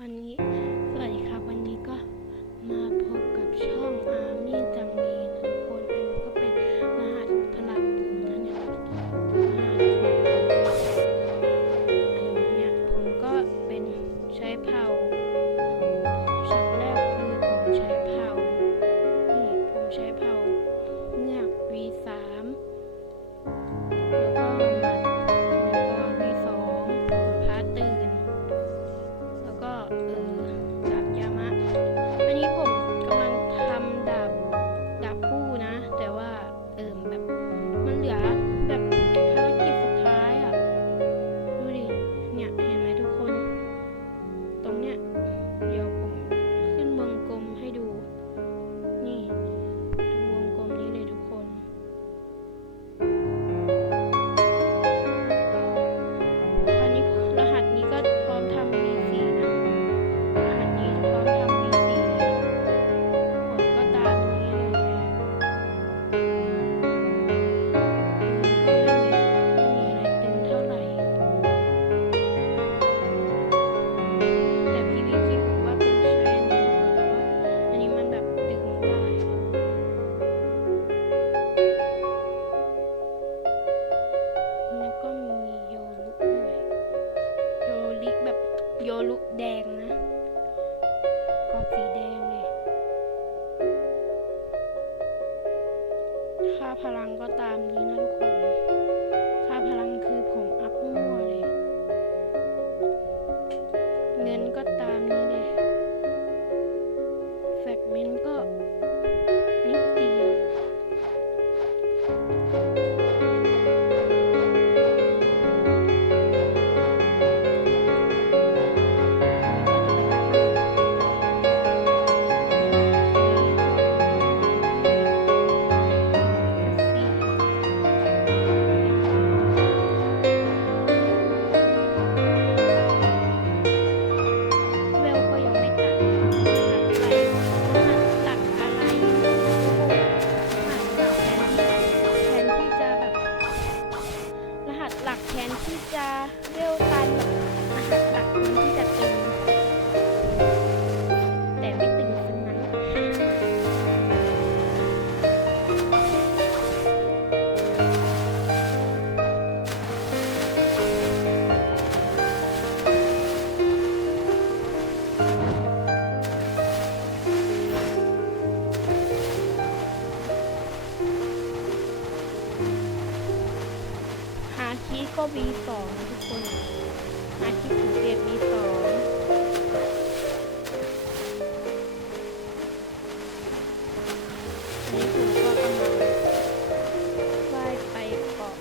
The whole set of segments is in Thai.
วันนี้ โยลุแดงนะกรอบสีแดงเลยค่าพลังก็ตามนี้นะทุกคน คีย์ก็ V2 นะทุกคนหาคีย์สังเกต V2 อันนี้ผมก็กำลังว่ายไปเกาะ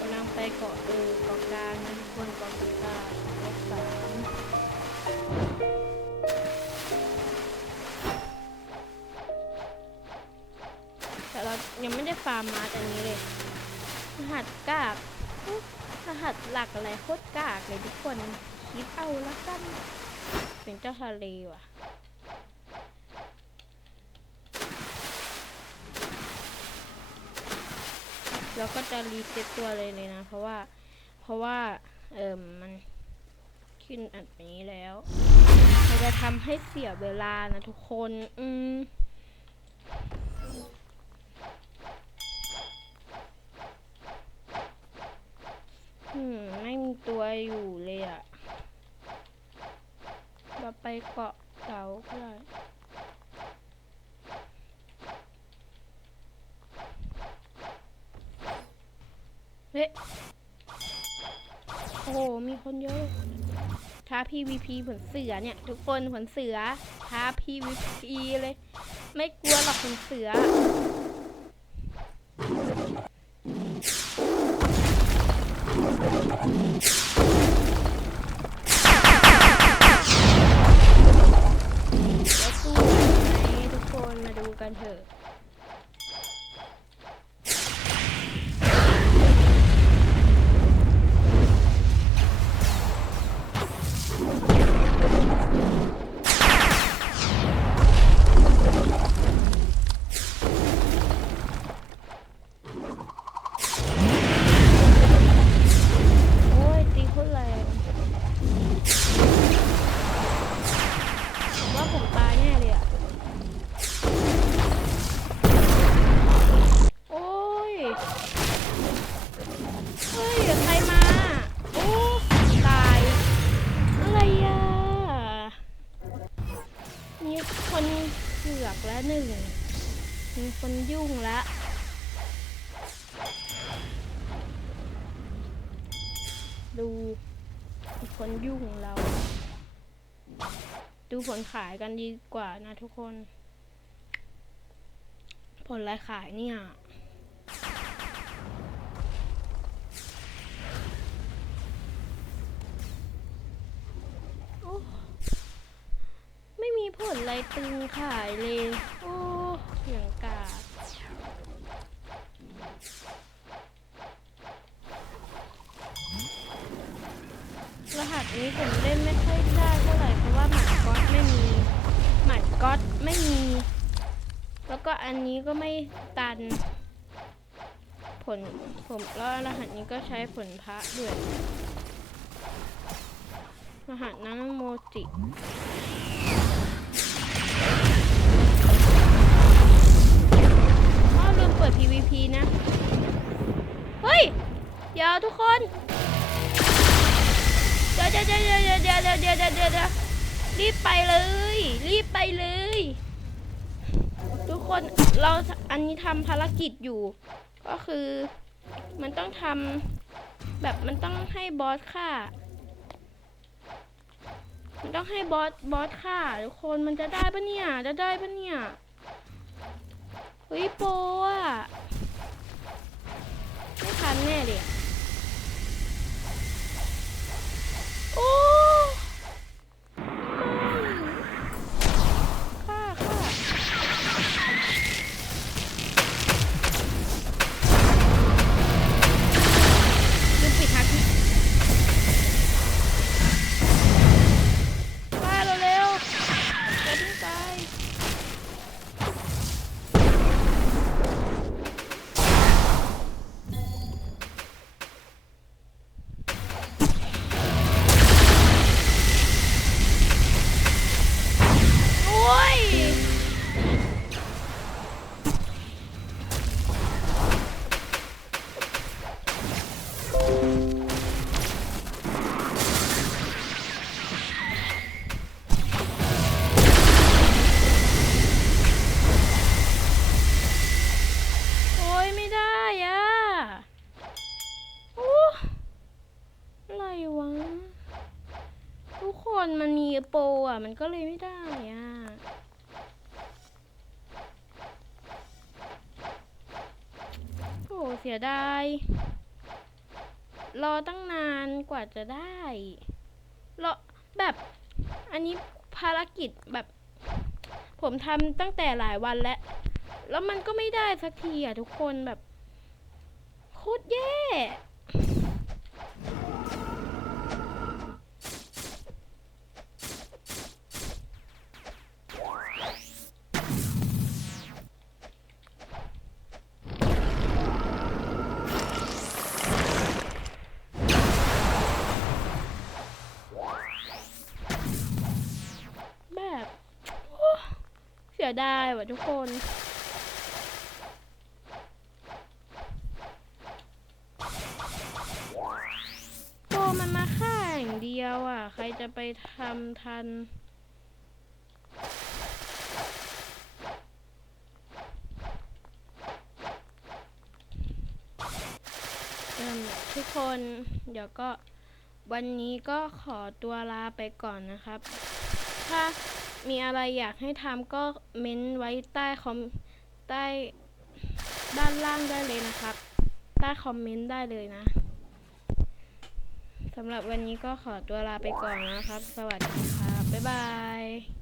กำลังไปเกาะเออเกาะกลางนะทุกคนเกาะกลางเลขสามแต่เรายังไม่ได้ฟาร์มมาแต่นี้เลย หัสกากรหัสหลักอะไรโคตรกากเลยทุกคนคิดเอาละกัน เป็นเจ้าทะเลว่ะแล้วก็จะรีเซ็ตตัวเลยเลยนะ เพราะว่าเพราะว่าเอิมมันขึ้นอันนี้แล้วมันจะทำให้เสียเวลานะทุกคน อืม อืม ไม่มีตัวอยู่เลยอะเราไปเกาะเสาก็ได้เฮ้ยโอ้โห มีคนเยอะท้า PVP ผลเสือเนี่ย ทุกคนผลเสือท้า PVP เลย ไม่กลัวหรอกผลเสือ คนยุ่งละดูมีคนยุ่งเรา ดูผลขายกันดีกว่านะทุกคน ผลรายขายเนี่ยไม่มีผลอะไรตึงขายเลย โอ้อย่างกาดรหัสนี้ผมเล่นไม่ค่อยได้เท่าไหร่เพราะว่าหมัดก๊อตไม่มีหมัด ก๊อตไม่มี แล้วก็อันนี้ก็ไม่ตัน ผลผมแล้วรหัสนี้ก็ใช้ผลพระด้วย รหัสนั้นโมจิอ้าวลืมเปิด PVP นะ เฮ้ย เดี๋ยวทุกคน เดี๋ยวเดี๋ยวเดี๋ยวเดี๋ยวเดี๋ยวเดี๋ยวเดี๋ยว รีบไปเลย รีบไปเลย ทุกคนเราอันนี้ทำภารกิจอยู่ ก็คือมันต้องทำแบบมันต้องให้บอสฆ่า มันต้องให้บอสบอสฆ่าทุกคนมันจะได้ปะเนี่ย จะได้ปะเนี่ยเฮ้ยโปอะไม่ทันแน่เลย มันก็เลยไม่ได้อะโอ้เสียดาย รอตั้งนานกว่าจะได้ รอแบบอันนี้ภารกิจแบบ ผมทำตั้งแต่หลายวันแล้ว แล้วมันก็ไม่ได้สักทีอะทุกคนแบบโคตรแย่ สียดายว่ะทุกคนโตมันมาฆ่าอย่างเดียวอะ ใครจะไปทำทันทุกคนเดี๋ยวก็วันนี้ก็ขอตัวลาไปก่อนนะครับ ถ้ามีอะไรอยากให้ทำก็เม้นไว้ใต้คอมใต้ด้านล่างได้เลยนะครับ ใต้คอมเมนต์ได้เลยนะสำหรับวันนี้ก็ขอตัวลาไปก่อนนะครับ สวัสดีครับ บ๊ายบาย